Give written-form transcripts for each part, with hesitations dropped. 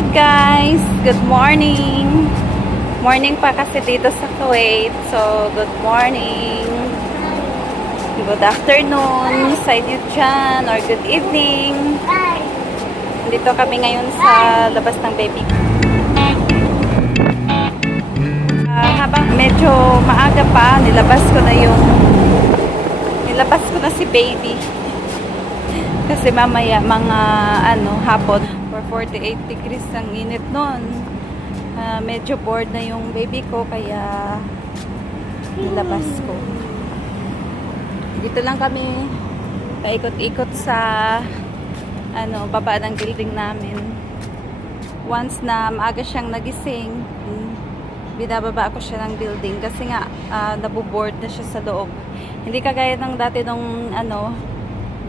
Hello guys! Good morning! Morning pa kasi dito sa Kuwait. So, good morning! Good afternoon sa inyo dyan or good evening. Dito kami ngayon sa labas ng baby. Habang medyo maaga pa, nilabas ko na si baby. Kasi mamaya mga hapon for 48 degrees ang init nun. Medyo bored na yung baby ko kaya nilabas ko. Dito lang kami paikot-ikot sa baba ng building namin. Once na maaga siyang nagising, binababa ako siya ng building kasi nga nabuboard na siya sa loob. Hindi kagaya ng dati nung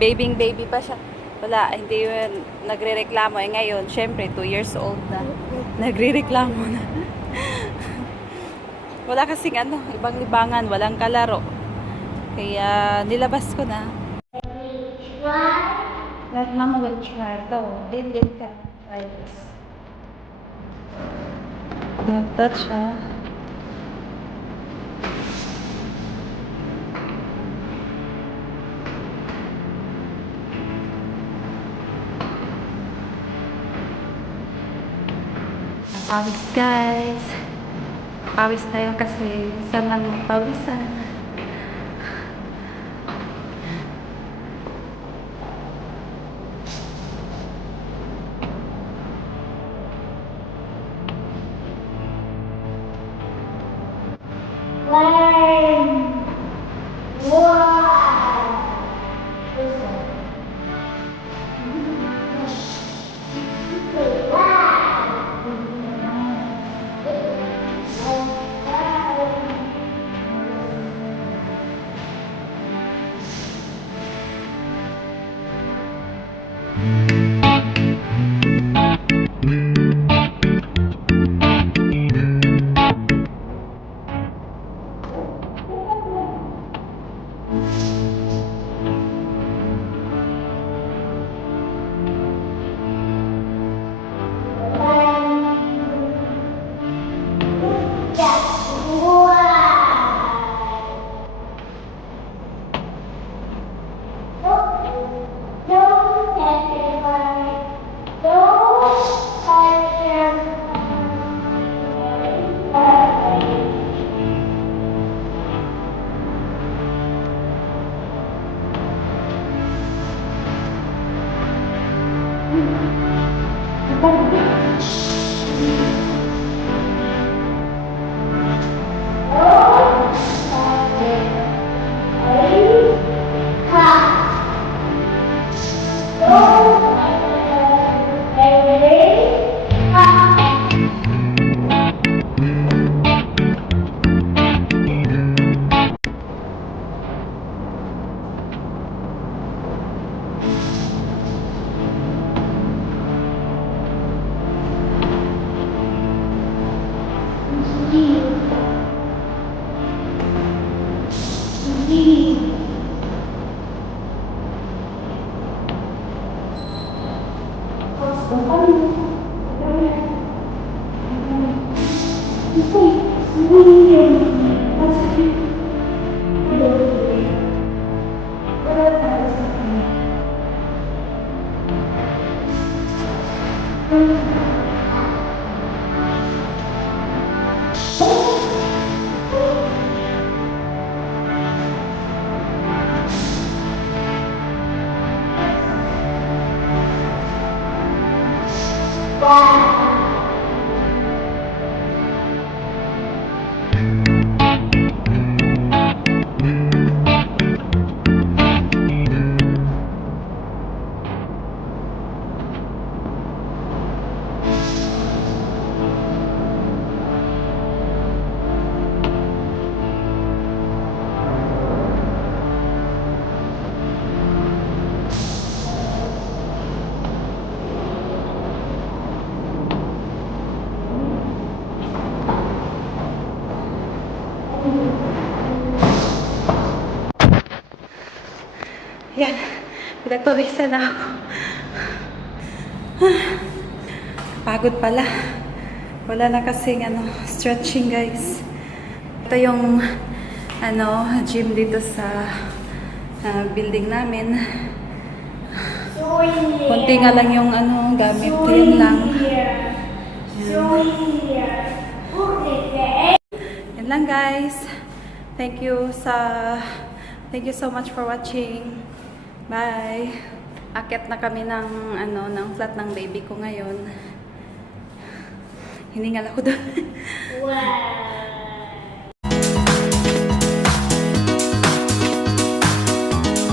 baby pa siya. Wala, hindi yun nagre-reklamo. Ngayon, syempre, 2 years old na. Nagre-reklamo na. Wala kasing ibang libangan, walang kalaro. Kaya, nilabas ko na. Let mama will try. Go. Didn't ka. Right. Don't touch, ha? Pawis guys. Pawis tayo kasi saan lang pawisan. Yan. Pinagpawisan na ako. Pagod pala. Wala na kasing stretching guys. Ito yung gym dito sa building namin. Konti nga lang yung gamit. Yun lang. Yan lang guys. Thank you so much for watching. Bye. Akit na kami ng flat ng baby ko ngayon. Hiningal ako doon. Wow.